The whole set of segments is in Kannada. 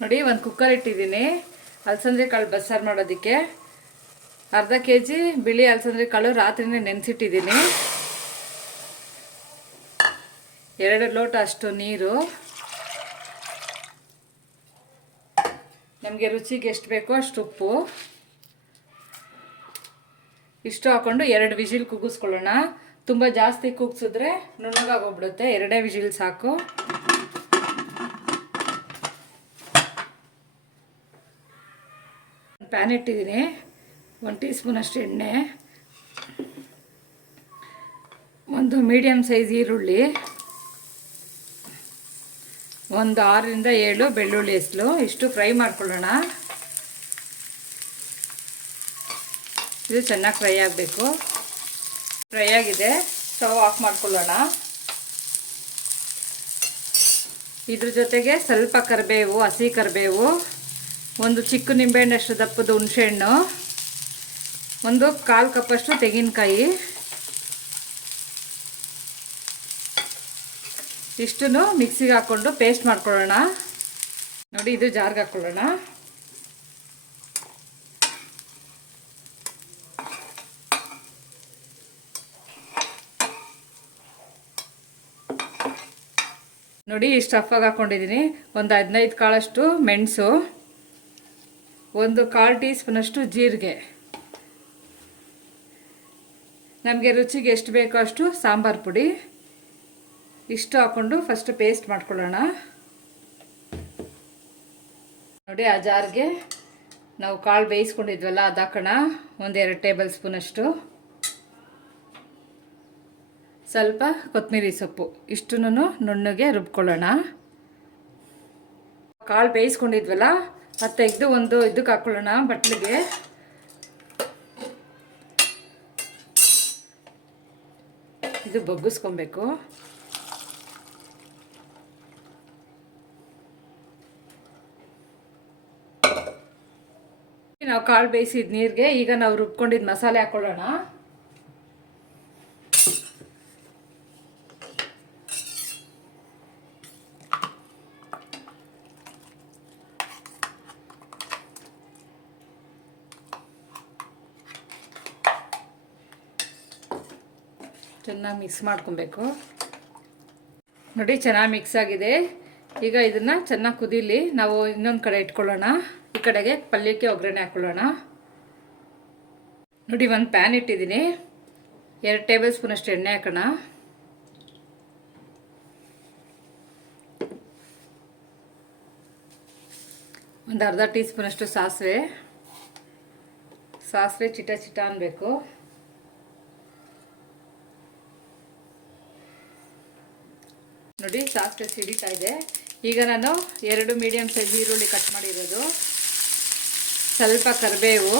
ನೋಡಿ ಒಂದು ಕುಕ್ಕರ್ ಇಟ್ಟಿದ್ದೀನಿ ಅಲಸಂದೆ ಕಾಳು ಬಸ್ಸಾರು ಮಾಡೋದಕ್ಕೆ. ಅರ್ಧ kg ಬಿಳಿ ಅಲಸಂದೆ ಕಾಳು ರಾತ್ರಿನೇ ನೆನೆಸಿಟ್ಟಿದ್ದೀನಿ. 2 ಲೋಟ ಅಷ್ಟು ನೀರು. ನಮಗೆ ರುಚಿಗೆ ಎಷ್ಟು ಬೇಕೋ ಅಷ್ಟು ಉಪ್ಪು. ಇಷ್ಟು ಹಾಕೊಂಡು 2 ವಿಜಿಲ್ ಕೂಗಿಸ್ಕೊಳ್ಳೋಣ. ತುಂಬ ಜಾಸ್ತಿ ಕೂಗಿಸಿದ್ರೆ ನುಣ್ಣಗಾಗೋಗ್ಬಿಡುತ್ತೆ. 2 ವಿಜಿಲ್ ಸಾಕು. ಪ್ಯಾನ್ ಇಟ್ಟಿದ್ದೀನಿ. 1 ಟೀ ಸ್ಪೂನ್ ಅಷ್ಟು ಎಣ್ಣೆ, ಒಂದು ಮೀಡಿಯಮ್ ಸೈಜ್ ಈರುಳ್ಳಿ, ಒಂದು 6 ರಿಂದ 7 ಬೆಳ್ಳುಳ್ಳಿ ಹೆಸರು. ಇಷ್ಟು ಫ್ರೈ ಮಾಡ್ಕೊಳ್ಳೋಣ. ಇದು ಚೆನ್ನಾಗಿ ಫ್ರೈ ಆಗಬೇಕು. ಫ್ರೈ ಆಗಿದೆ, ಸ್ಟವ್ ಆಫ್ ಮಾಡ್ಕೊಳ್ಳೋಣ. ಇದ್ರ ಜೊತೆಗೆ ಸ್ವಲ್ಪ ಕರಿಬೇವು, ಹಸಿ ಕರಿಬೇವು, ಒಂದು ಚಿಕ್ಕ ನಿಂಬೆಹಣ್ಣಷ್ಟು ದಪ್ಪದ ಹುಣಸೆಹಣ್ಣು, ಒಂದು 1/4 ಕಪ್ಪಷ್ಟು ತೆಂಗಿನಕಾಯಿ, ಇಷ್ಟನ್ನು ಮಿಕ್ಸಿಗೆ ಹಾಕ್ಕೊಂಡು ಪೇಸ್ಟ್ ಮಾಡ್ಕೊಳ್ಳೋಣ. ನೋಡಿ, ಇದು ಜಾರ್ಗೆ ಹಾಕ್ಕೊಳ್ಳೋಣ. ನೋಡಿ, ಇಷ್ಟು ರಫಾಗಿ ಹಾಕ್ಕೊಂಡಿದ್ದೀನಿ. ಒಂದು 15 ಕಾಳಷ್ಟು ಮೆಣಸು, ಒಂದು 1/4 ಟೀ ಸ್ಪೂನಷ್ಟು ಜೀರಿಗೆ, ನಮಗೆ ರುಚಿಗೆ ಎಷ್ಟು ಬೇಕೋ ಅಷ್ಟು ಸಾಂಬಾರು ಪುಡಿ, ಇಷ್ಟು ಹಾಕ್ಕೊಂಡು ಫಸ್ಟ್ ಪೇಸ್ಟ್ ಮಾಡ್ಕೊಳ್ಳೋಣ. ನೋಡಿ, ಆ ಜಾರ್ಗೆ ನಾವು ಕಾಳು ಬೇಯಿಸ್ಕೊಂಡಿದ್ವಲ್ಲ ಅದು ಹಾಕೋಣ. ಒಂದು 2 ಟೇಬಲ್ ಸ್ಪೂನಷ್ಟು, ಸ್ವಲ್ಪ ಕೊತ್ತಂಬರಿ ಸೊಪ್ಪು, ಇಷ್ಟನ್ನು ನುಣ್ಣಗೆ ರುಬ್ಕೊಳ್ಳೋಣ. ಕಾಳು ಬೇಯಿಸ್ಕೊಂಡಿದ್ವಲ್ಲ ಅದು ತೆಗೆದು ಒಂದು ಇದಕ್ಕೆ ಹಾಕ್ಕೊಳ್ಳೋಣ, ಬಟ್ಲಿಗೆ. ಇದು ಬಗ್ಗಿಸ್ಕೊಬೇಕು. ನಾವು ಕಾಳು ಬೇಯಿಸಿದ ನೀರಿಗೆ ಈಗ ನಾವು ರುಬ್ಕೊಂಡಿದ್ದ ಮಸಾಲೆ ಹಾಕ್ಕೊಳ್ಳೋಣ. ಚೆನ್ನಾಗಿ ಮಿಕ್ಸ್ ಮಾಡ್ಕೊಬೇಕು. ನೋಡಿ, ಚೆನ್ನಾಗಿ ಮಿಕ್ಸ್ ಆಗಿದೆ. ಈಗ ಇದನ್ನು ಚೆನ್ನಾಗಿ ಕುದೀಲಿ. ನಾವು ಇನ್ನೊಂದು ಕಡೆ ಇಟ್ಕೊಳ್ಳೋಣ. ಈ ಕಡೆಗೆ ಪಲ್ಯಕ್ಕೆ ಒಗ್ಗರಣೆ ಹಾಕ್ಕೊಳ್ಳೋಣ. ನೋಡಿ, ಒಂದು ಪ್ಯಾನ್ ಇಟ್ಟಿದ್ದೀನಿ. 2 ಟೇಬಲ್ ಸ್ಪೂನಷ್ಟು ಎಣ್ಣೆ ಹಾಕೋಣ. ಒಂದು ಅರ್ಧ ಟೀ ಸ್ಪೂನಷ್ಟು ಸಾಸಿವೆ ಚಿಟ ಚಿಟ ಅನ್ನಬೇಕು. ನೋಡಿ, ಸಾಸಿವೆ ಸಿಡಿತಾ ಇದೆ. ಈಗ ನಾನು 2 ಮೀಡಿಯಮ್ ಸೈಜ್ ಈರುಳ್ಳಿ ಕಟ್ ಮಾಡಿರೋದು, ಸ್ವಲ್ಪ ಕರಿಬೇವು,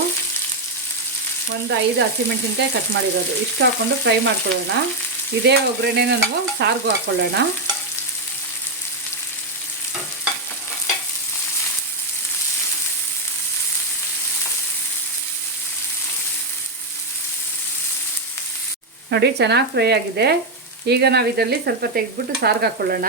ಒಂದು 5 ಹಸಿಮೆಣಸಿನ್ಕಾಯಿ ಕಟ್ ಮಾಡಿರೋದು, ಇಷ್ಟು ಹಾಕ್ಕೊಂಡು ಫ್ರೈ ಮಾಡ್ಕೊಳ್ಳೋಣ. ಇದೇ ಒಗ್ಗರಣೆನ ನಾವು ಸಾರಿಗೂ ಹಾಕ್ಕೊಳ್ಳೋಣ. ನೋಡಿ, ಚೆನ್ನಾಗಿ ಫ್ರೈ ಆಗಿದೆ. ಈಗ ನಾವು ಇದರಲ್ಲಿ ಸ್ವಲ್ಪ ತೆಗೆದ್ಬಿಟ್ಟು ಸಾರಿಗೆ ಹಾಕ್ಕೊಳ್ಳೋಣ.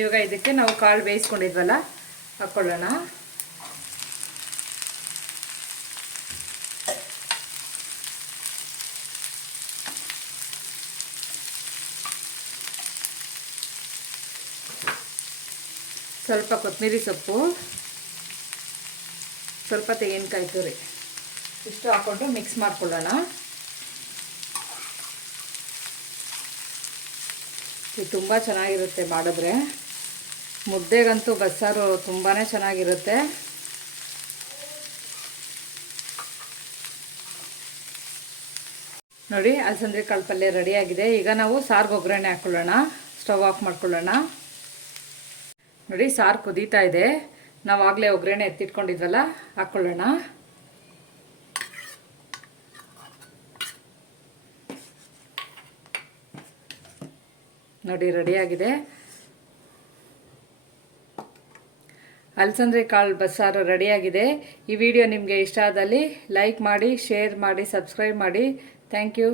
ಇವಾಗ ಇದಕ್ಕೆ ನಾವು ಕಾಳು ಬೇಯಿಸ್ಕೊಂಡಿದ್ವಲ್ಲ ಹಾಕ್ಕೊಳ್ಳೋಣ. ಸ್ವಲ್ಪ ಕೊತ್ತಂಬರಿ ಸೊಪ್ಪು, ಸ್ವಲ್ಪ ತೆಂಗಿನಕಾಯಿ ತುರಿ, ಇಷ್ಟು ಹಾಕ್ಕೊಂಡು ಮಿಕ್ಸ್ ಮಾಡ್ಕೊಳ್ಳೋಣ. ಇದು ತುಂಬ ಚೆನ್ನಾಗಿರುತ್ತೆ ಮಾಡಿದ್ರೆ. ಮುದ್ದೆಗಂತೂ ಬಸ್ಸಾರು ತುಂಬಾ ಚೆನ್ನಾಗಿರುತ್ತೆ. ನೋಡಿ, ಅಲಸಂದೆ ಕಾಳು ಪಲ್ಯ ರೆಡಿಯಾಗಿದೆ. ಈಗ ನಾವು ಸಾರಿಗೆ ಒಗ್ಗರಣೆ ಹಾಕ್ಕೊಳ್ಳೋಣ. ಸ್ಟವ್ ಆಫ್ ಮಾಡ್ಕೊಳ್ಳೋಣ. ನೋಡಿ, ಸಾರು ಕುದೀತಾ ಇದೆ. ನಾವು ಆಗಲೇ ಒಗ್ಗರಣೆ ಎತ್ತಿಟ್ಕೊಂಡಿದ್ವಲ್ಲ ಹಾಕ್ಕೊಳ್ಳೋಣ. ನೋಡಿ, ರೆಡಿಯಾಗಿದೆ. ಅಲಸಂದ್ರೆ ಕಾಳು ಬಸ್ಸಾರು ರೆಡಿಯಾಗಿದೆ. ಈ ವಿಡಿಯೋ ನಿಮಗೆ ಇಷ್ಟ ಆದಲ್ಲಿ ಲೈಕ್ ಮಾಡಿ, ಶೇರ್ ಮಾಡಿ, ಸಬ್ಸ್ಕ್ರೈಬ್ ಮಾಡಿ. Thank you.